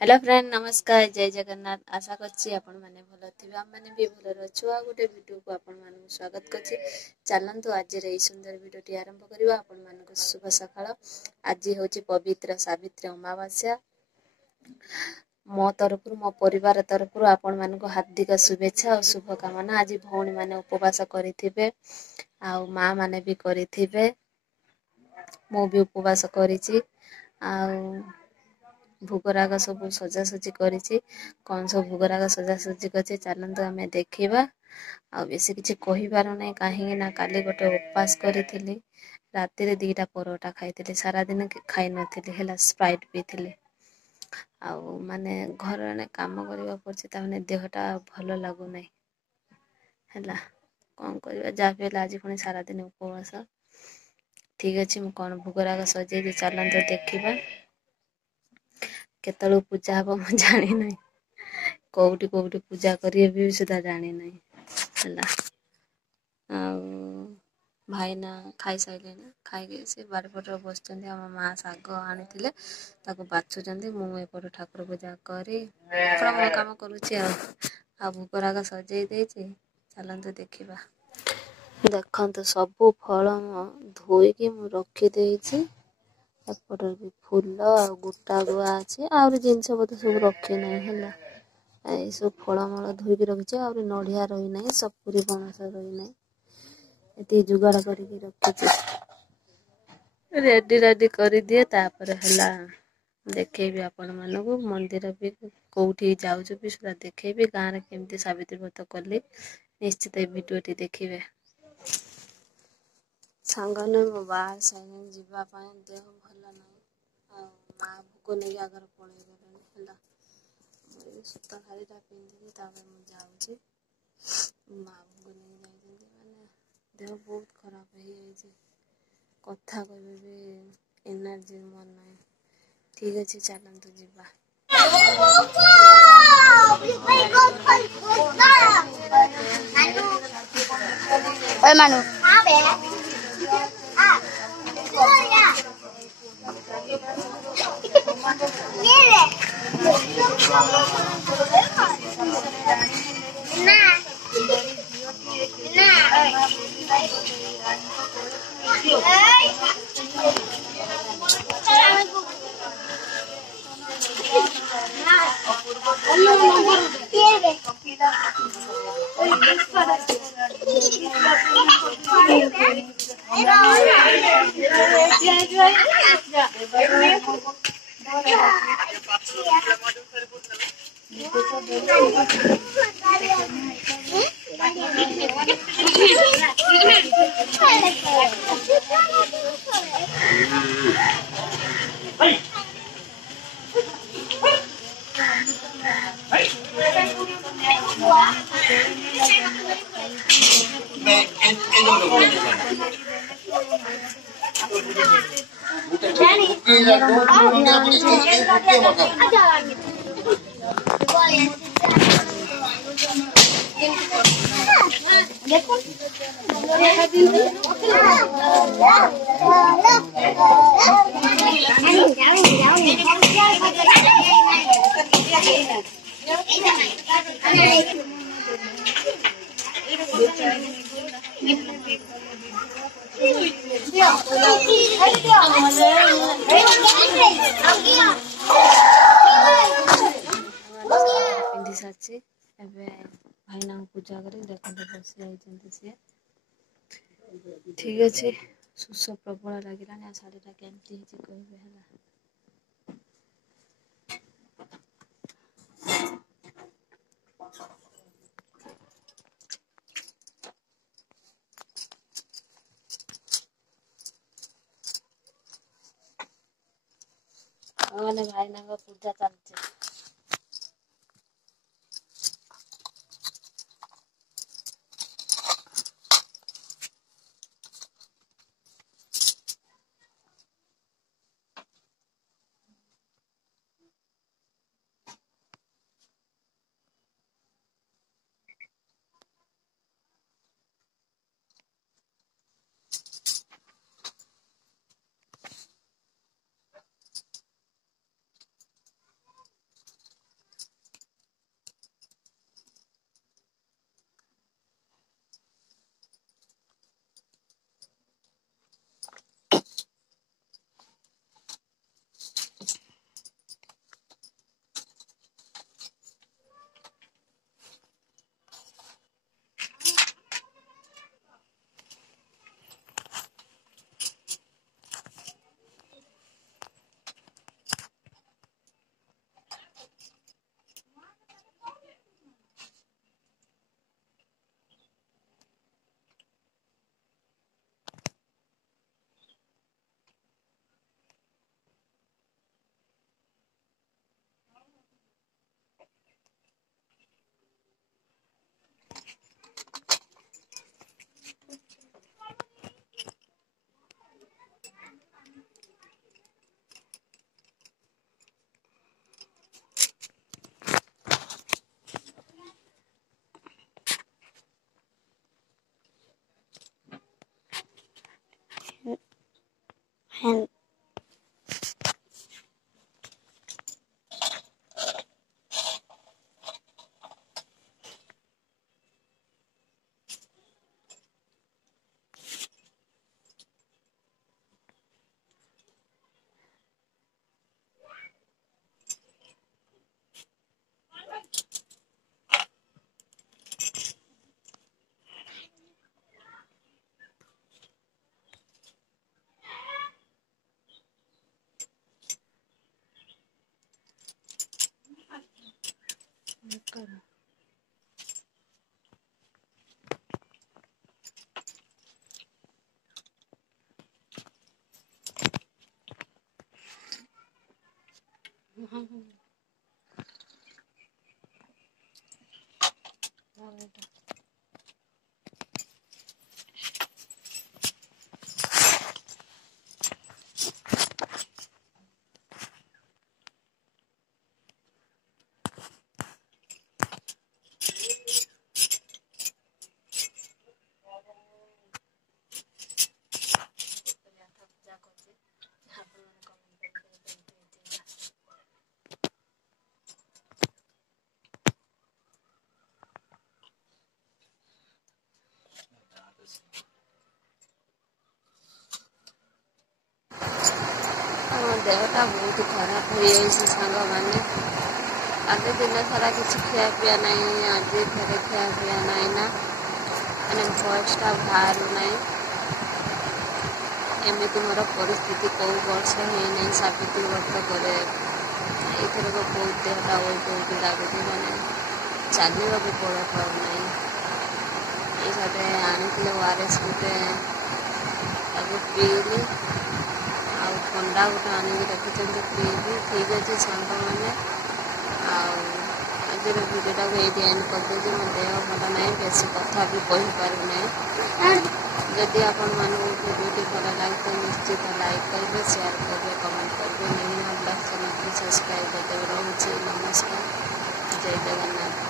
Hello friend नमस्कार जय जगन्नाथ आशा करछि आपण माने भलो थिबे हम माने भी भलो रहछु आ गोटे वीडियो को आपण माने स्वागत करछि चलंतु आज रे सुंदर वीडियो टी आरंभ करबा आपण माने शुभ सकाळ आज होछि पवित्र सावित्री अमावास्या मो तरफ मो परिवार तरफ आपण माने हार्दिक शुभेच्छा और शुभकामना आज भौणी माने उपवास करिथिबे आ मां माने भी करिथिबे मो भी उपवास करिछि आ भोगराग सब सजासजी करिछि कौन सब भोगराग सजासजी करछि चलंतु हमें देखिबा आ बेसी किछि कहि पारो नै काहे ना काली गोटे उपवास करिथिली राति रे दीटा परोटा खाइथिली सारा दिन खाइ नथिली हेला स्प्राइट पीथिली आ माने घर ने काम करबा पड़छि ता माने देहटा भलो लागु नै हेला कोन करबा जा पेला आज पुनी सारा दिन उपवास ठीक अछि म कोन भोगराग सजे चलंतु देखिबा केतळु पूजा हबो म जानि नै कोउटी कोउटी पूजा करिए भी सुधा जानि नै हला आ भाईना खाई साइले ना खाई के से बारपट बसचंदी हम मां साग आनिथिले ताको बाछुचंदी मु एपट ठाकुर पूजा करी प्रम काम करूची आ भोगराग सजै देछि चलंतु देखिबा देखंतु सबु फल धोई के मु रखी देछि एपटर भी फूल गुटा गुआ अछि और जिंस बत सब रखे नै हला ए सब फल मल धोई के रखिछि और नडिया रही नै सपुरी पणस रही नै एती जुगाड़ करी के रखिछि रेडी रेडी करी दिए तापर हला देखेबी आपण मानको मंदिर भी कोउठी जाउछु भी सुधा देखेबी गां रे केमती सावित्री व्रत करली निश्चित ए वीडियो टी देखिबे सांगने मो बाहर साइने जीवा पाए देह भलो नै आ मां भोग नै आगर पळे गेले हला मोर सुता हारीटा पिंदी तापर मु जाउछि मां भोग नै जाइछन्ती माने देह बहुत खराब हे जाइछि कथा कहबे भी एनर्जी मन नै ठीक अछि चलंतु जीवा ओए मानु पिंदी साची एबे भाईना पूजा करी देखंतु बसी आइछन्ती से ठीक अछि सुस प्रबल लागिलानी आ साडीटा केमती हिची कहबे हला ओने भाईना को पूजा चलछि hand. देहटा बहुत खराब हो सांग मैंने आगे दिन सारा किसी खिया पिया नहीं आज फिर खिया पिया नहीं ना मैंने भयसटा बाहर नहीं एमती मोर परिस्थिति कौ वर्ष है नहीं साबित वर्ष पर एथर को बहुत देहटा बहुत लगुच मैंने चलवा भी पड़ पार नहीं ये आनी ORS गोटे पीली थंडा गोटे आनिक रखिंट पीबी ठीक अच्छे सांग मैंने आज भिडियोटा ये एंड करदे मो देह भल ना बेस कथा भी कहीपर ना जदि आपण भिडियो भल लगे तो निश्चित लाइक करेंगे शेयर करेंगे कमेंट करेंगे नहीं ब्लॉग चैनल को सब्सक्राइब करते। रोचे नमस्कार, जय जगन्नाथ।